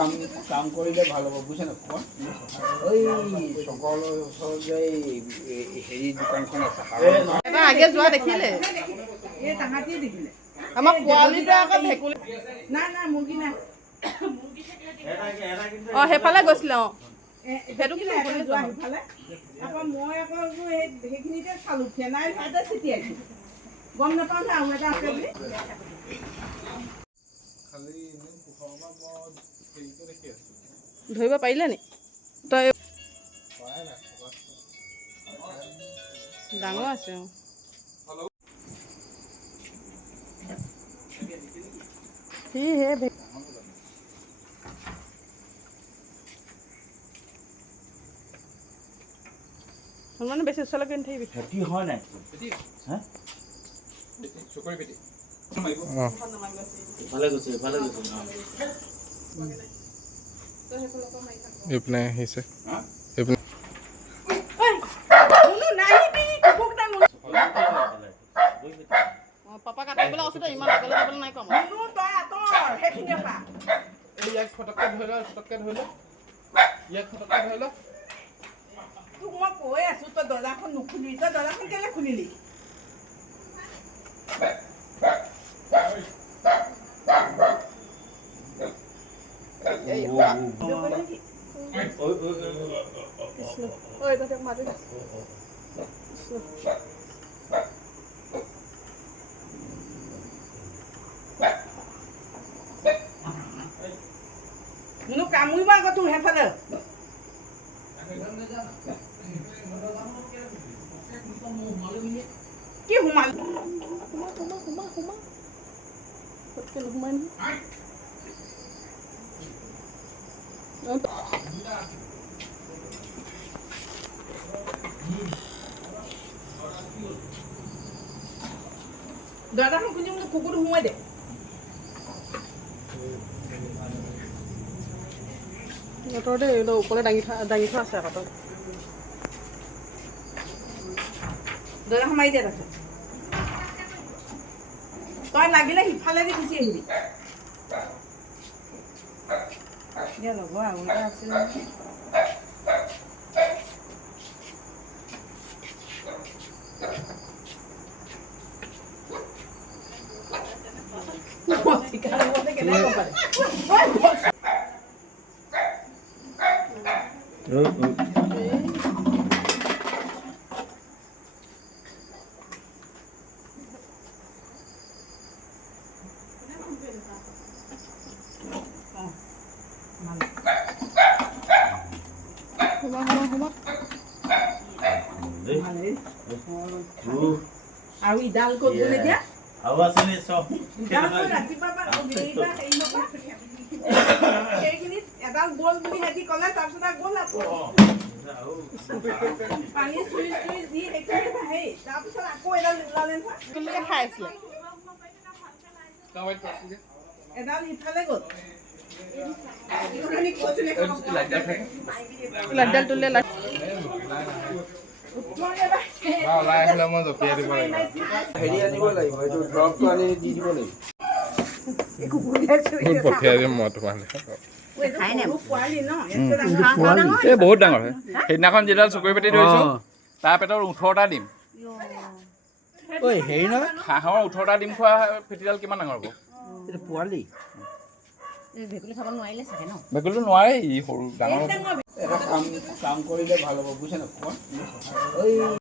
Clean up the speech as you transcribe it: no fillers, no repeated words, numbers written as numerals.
কাম কৰিলে ভাল হ'ব বুজিছে না কোৱা ওই সকলৰ ওচৰত যে হেৰি দোকানখন আছে এবাৰ আগে যোৱা দেখিলে এই তাহাঁতিয়ে দেখিলে আমাৰ পোৱালিটো আকৌ ভেকুলী নাই নাই মুৰ্গী নাই অঁ সেইফালে গৈছিলে অঁ সেইটো কি যোৱা সিফালে আকৌ মই আকৌ সেইখিনিতে চালোঁ ফেনাইল ঠাইতে ছিটিয়াইছোঁ গম নাপাওঁ যে আৰু এটা আছে বুলি ধৰিব পাৰিলে নি তই ডাঙৰ আছে অঁ সি হে মানে বেছি ওচৰলৈকে নাথাকিবি খেতি হয় নাই হা চকৰি পেটি ভালে গৈছে এইপিনে আহিছে পাপা কাটিবলৈ কৈছে তই ইমান আগলৈ যাবলৈ নাই কম ইয়াক ফটককৈ ধৰি ল ইয়াক ফটককৈ ধৰি ল তোক মই কৈ আছোঁ তই দৰ্জাখন নুখুলিলি তই দৰ্জাখন কেলে খুলিলি মুনু কামুৰিব আকৌ তোৰ সেইফালে কি সোমাল নোসোমাই নহয় দৰ্জাখন খুলি মোক কুকুৰটো সোমাই দে সিহঁতৰ দেই ওপৰলৈ দাঙি থোৱা আছে আকৌ দৰ্জাখন মাৰি দে তাৰপিছত তই লাগিলে সিফালেদি গুচি আহিবি এতিয়া লগৰ আৰু এটা আছিল আৰু ইডাল ক'ত গ'ল এতিয়া সেইখিনিত এডাল গ'ল বুলি সিহঁতি ক'লে তাৰপিছত আৰু গ'ল আকৌ পানী চুই দি সেইখিনি সেই তাৰপিছত আকৌ এডাল ওলালে নহয় খাই আছিলে এডাল সিফালে গ'ল লাড্ডাল তুলিলে ওলাই আহিলে মই জপিয়াই দিব লাগিব হেৰি আনিব লাগিব এইটো ড্ৰপটো আনি দি দিব লাগিব পঠিয়াই দিম মই তোমালৈ এই বহুত ডাঙৰ হয় সেইদিনাখন যিডাল চকুৰি পেটি ধৰিছোঁ তাৰ পেটৰ 18টা ডিম হেৰি নহয় হাঁহৰ 18টা ডিম খোৱা ফেটিডাল কিমান ডাঙৰ হ'ব এইটো পোৱালি ভেকুলী খাব নোৱাৰিলে চাগে ন ভেকুলীটো নোৱাৰে ই সৰু ডাঙৰ এটা কাম কৰিলে ভাল হ'ব বুজিছে না কোৱা